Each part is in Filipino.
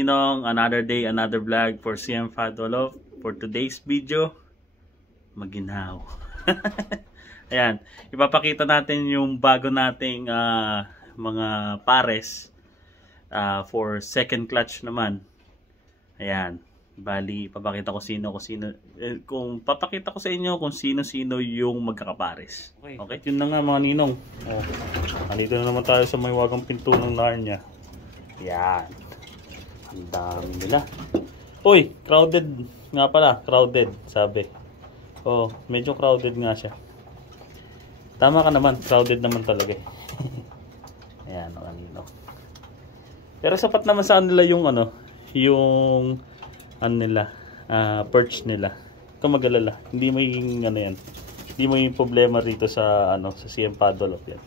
Ninong, another day, another vlog for CM Fadolov. For today's video, maginaw. Ayan, ipapakita natin yung bago nating mga pares for second clutch naman. Ayan, bali papakita ko kung papakita ko sa inyo kung sino-sino yung magkakapares. Okay, yun na nga mga ninong. Oh, nandito na naman tayo sa may wagang pinto ng Narnia. Yan. Ang dami nila. Uy, crowded nga pala. Crowded, sabi. Oh, medyo crowded nga siya. Tama ka naman. Crowded naman talaga. Ayan, o kanino. Pero sapat naman sa nila yung perch nila. Kung mag-alala. Hindi may yan. Hindi may problema rito sa sa CM Fadolov yan.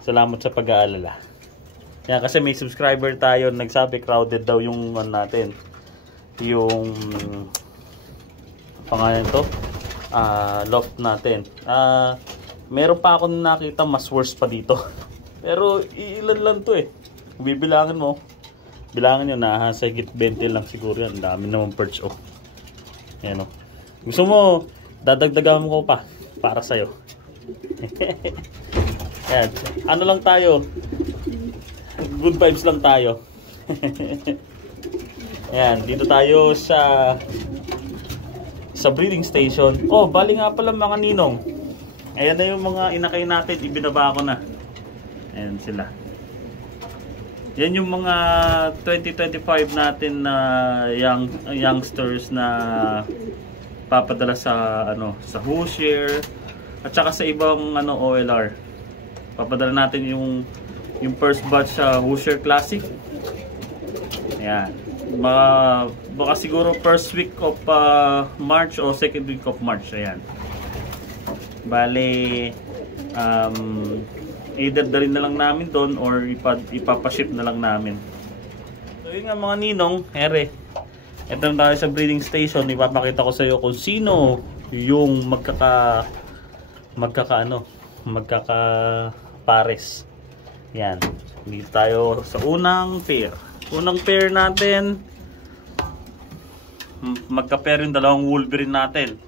Salamat sa pag-aalala. Yan, kasi may subscriber tayo nagsabi crowded daw yung natin. Yung pangalan to, loft natin. Meron pa ako nakita mas worse pa dito. Pero ilan lang to eh. Kung bibilangin mo, bilangan nyo na sa higit 20 lang siguro yan. Ang dami naman perch oh. Yan oh. Gusto mo, dadagdagan mo ko pa para sa'yo. Yan. Ano lang tayo? Good vibes lang tayo. Ayan, dito tayo sa breeding station. Oh, bali nga pala mga ninong. Ayan na yung mga inakay natin, ibinaba ko na. Ayan sila. Yan yung mga 2025 natin na youngsters na papadala sa sa Hoosier at saka sa ibang OLR. Papadala natin yung first batch sa Hoosier Classic. Ayan. Baka siguro first week of March o second week of March. Ayan. Bale, either dalhin na lang namin doon or ipapaship na lang namin. So yun nga mga ninong, ere. Ito na tayo sa breeding station. Ipapakita ko sa iyo kung sino yung magkakapares. Yan. Dito tayo sa unang pair. Unang pair natin, magka-pair yung dalawang Wolverine natin.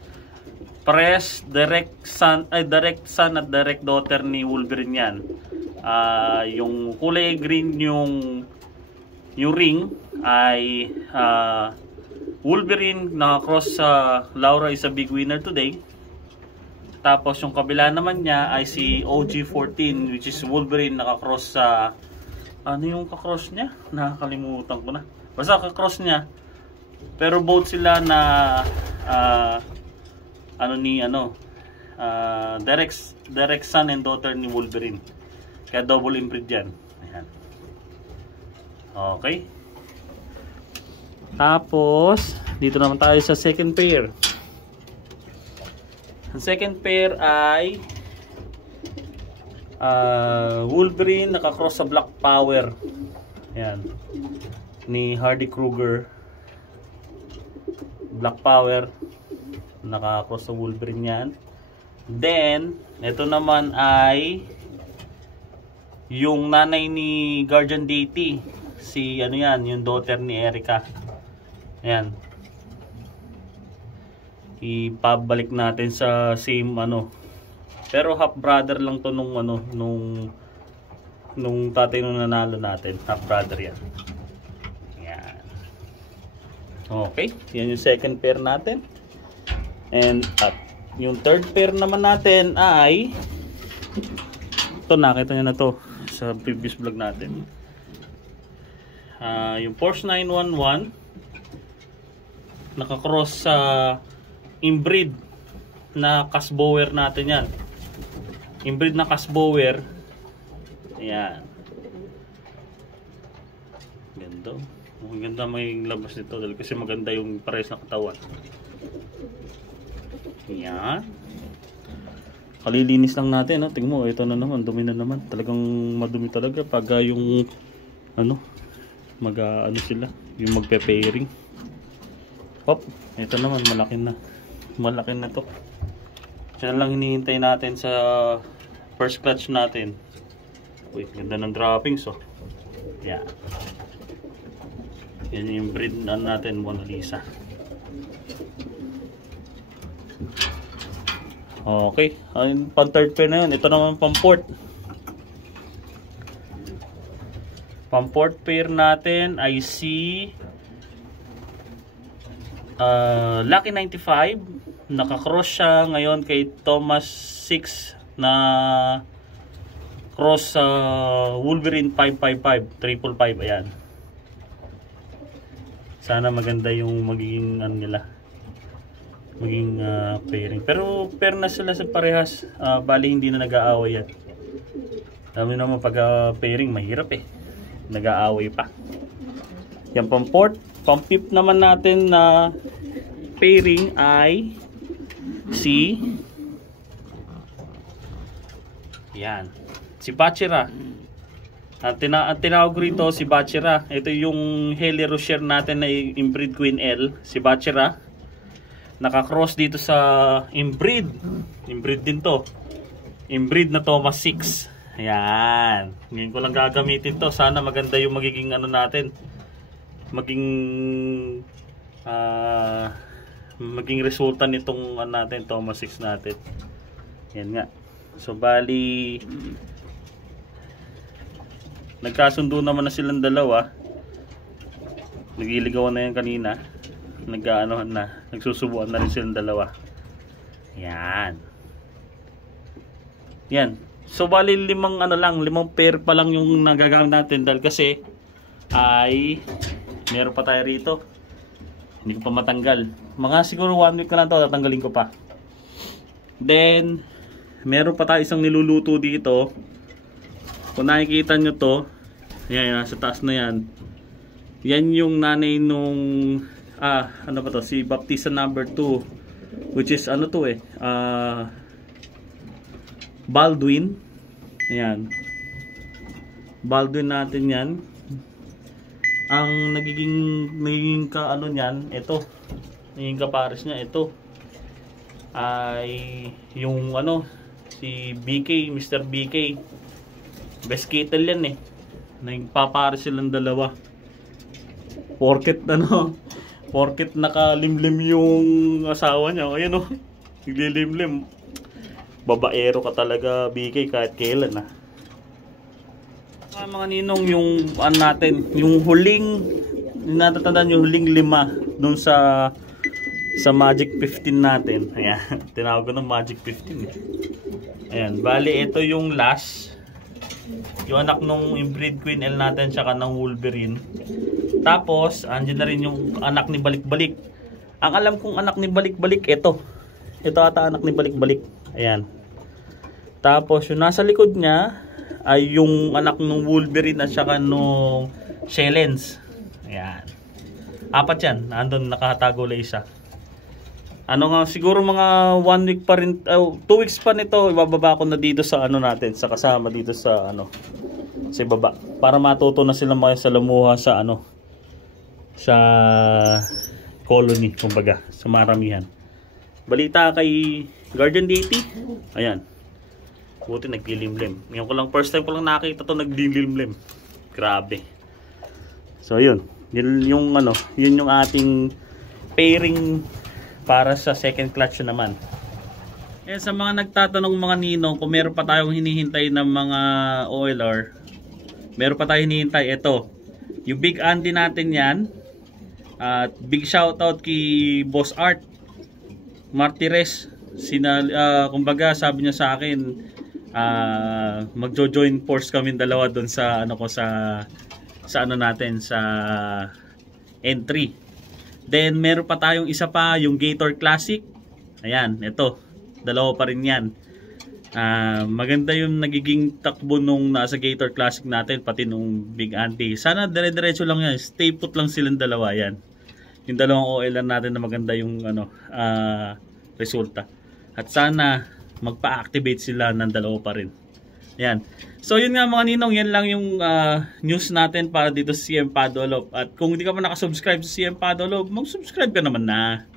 Pares, direct son at direct daughter ni Wolverine yan. Yung kulay green yung ring ay Wolverine naka-cross sa Laura is a big winner today. Tapos yung kabila naman niya ay si OG14 which is Wolverine naka-cross sa yung ka-cross niya? Nakakalimutan ko na. Basta ka-cross niya. Pero both sila na direct son and daughter ni Wolverine. Kaya double inbreed yan. Ayan. Okay. Tapos dito naman tayo sa second pair. Ang second pair ay Wolverine nakakross sa Black Power. Ayan. Ni Hardy Kruger. Black Power nakakross sa Wolverine yan. Then, ito naman ay yung nanay ni Guardian Deity. Si yung daughter ni Erica. Ayan. Ipabalik natin sa same pero half brother lang to nung tatay nung nanalo natin. Half brother yan. Yan. Okay, yan yung second pair natin. And at yung third pair naman natin ay ito, nakita nyo na to sa previous vlog natin. Yung Porsche 911 nakakross sa inbreed na Casbower natin yan. Inbreed na Casbower. Ayan. Ganda. Maganda may labas nito dahil kasi maganda yung pares na katawan. Ayan. Kalilinis lang natin. Tingnan mo, ito na naman. Dumi na naman. Talagang madumi talaga pag yung sila. Yung magpe-pairing. Hop. Ito naman malaki na. Malaki na to. Siya lang hinihintay natin sa first clutch natin. Uy, ganda ng droppings oh. Yeah. Yan yung breed natin, Mona Lisa. Okay, pang third pair na yun. Ito naman pang fourth. Pang fourth pair natin ay si Lucky 95. Naka-cross siya ngayon kay Thomas 6 na cross Wolverine 555, 555. Ayan. Sana maganda yung magiging ano nila, maging pairing. Pero pair na sila sa parehas. Bali hindi na nag-aaway yan. Dami naman pag pairing mahirap eh. Nag-aaway pa. Yan pang fourth. Pang fifth naman natin na pairing ay si Bachira. Ang tinawag rito si Bachira. Ito yung Heli Rocher natin na inbreed Queen L, si Bachira. Naka-cross dito sa inbreed. Inbreed din to. Inbreed na Thomas 6. Ayan. Ngayon ko lang gagamitin to. Sana maganda yung magiging ano natin. Maging resulta nitong natin, Thomas 6 natin. Yan nga. So bali nagkasundo naman na silang dalawa. Nagiligawan na yan kanina. Nag-aanohan na. Nagsusubuan na rin silang dalawa. Yan. Yan. So bali limang pair pa lang yung nagagamit natin dahil kasi ay meron pa tayo rito. Hindi ko pa matanggal. Mga siguro 1 week na lang to, tatanggalin ko pa. Then meron pa tayo isang niluluto dito. Kung nakikita nyo to, yan, nasa taas na yan. Yan yung nanay nung ano ba to? Si Baptista number 2, which is ano to Baldwin. Ayan. Baldwin natin yan. Ang nagiging kaano niyan, ito. Nagiging kapares niya, ito. Ay yung si BK, Mr. BK. Best kettle yan eh. Nagpapares silang dalawa. Porket nakalimlim yung asawa niya. Ayan naglilimlim. Babaero ka talaga, BK, kahit kailan mga ninong, yung natin, yung huling natatandaan, yung huling 5 dun sa Magic 15 natin. Ayan, tinawag ko ng Magic 15 Ayan, bali ito yung last, yung anak nung inbreed Queen L natin tsaka ng Wolverine. Tapos andyan na rin yung anak ni Balik-Balik. Ang alam kong anak ni Balik-Balik, ito ata anak ni Balik-Balik. Ayan. Tapos yung nasa likod niya ay yung anak nung Wolverine at saka nung Shellens. Ayan. 4 yan. Nandun nakatago lang isa. Siguro mga 1 week pa rin, 2 weeks pa nito, ibababa ko na dito sa natin, sa kasama dito sa sa baba. Para matuto na sila makisalamuha sa sa colony, kumbaga, sa maramihan. Balita kay Guardian Deity. Ayan. Buti naglilimlim. Ngayon ko lang, first time ko lang nakita to naglilimlim. Grabe. So yun. Yun yung ating pairing para sa second clutch naman. Sa mga nagtatanong mga ninong, kung meron pa tayong hinihintay ng mga OLR, meron pa tayong hinihintay. Ito. Yung Big Andy natin yan. At big shoutout kay Boss Art Martires. Kumbaga sabi niya sa akin, magjo-join force kami dalawa doon sa natin sa entry. Then meron pa tayong isa pa, yung Gator Classic. Ayan, ito. Dalawa pa rin yan. Maganda yung nagiging takbo nung nasa Gator Classic natin, pati nung Big Andy. Sana dire-diretso lang yan. Stay put lang silang dalawa yan. Yung dalawang OL natin na maganda yung resulta. At sana magpa-activate sila ng dalawa pa rin. Ayan. So yun nga mga ninong, yan lang yung news natin para dito sa CM Padolov. At kung hindi ka pa nakasubscribe sa CM Padolov, mag-subscribe ka naman na.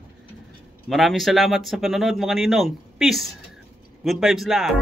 Maraming salamat sa panonood mga ninong. Peace! Good vibes lang!